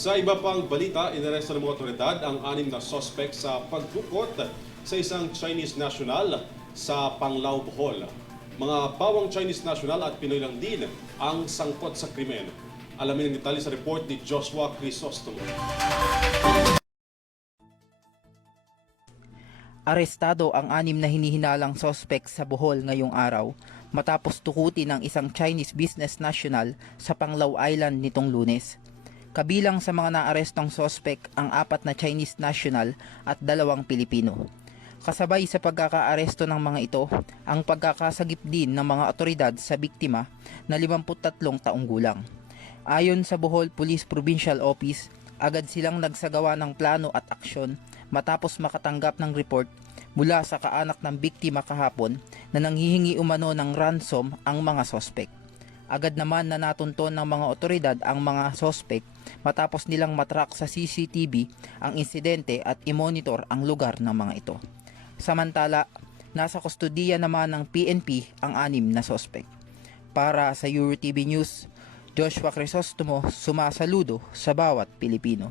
Sa iba pang balita, inaresto ng mga otoridad ang 6 na sospek sa pagdukot sa isang Chinese national sa Panglao, Bohol. Mga bawang Chinese national at Pinoy lang din ang sangkot sa krimen. Alamin ang detalye sa report ni Joshua Crisostomo. Arestado ang 6 na hinihinalang sospek sa Bohol ngayong araw matapos tukutin ng isang Chinese business national sa Panglao Island nitong Lunes. Kabilang sa mga naarestong sospek ang 4 na Chinese national at 2 Pilipino. Kasabay sa pagkakaaresto ng mga ito, ang pagkakasagip din ng mga otoridad sa biktima na 53 taong gulang. Ayon sa Bohol Police Provincial Office, agad silang nagsagawa ng plano at aksyon matapos makatanggap ng report mula sa kaanak ng biktima kahapon na nanghihingi umano ng ransom ang mga sospek. Agad naman na natunton ng mga otoridad ang mga sospek matapos nilang matrack sa CCTV ang insidente at i-monitor ang lugar ng mga ito. Samantala, nasa kustudiya naman ng PNP ang 6 na sospek. Para sa EuroTV News, Joshua Crisostomo, sumasaludo sa bawat Pilipino.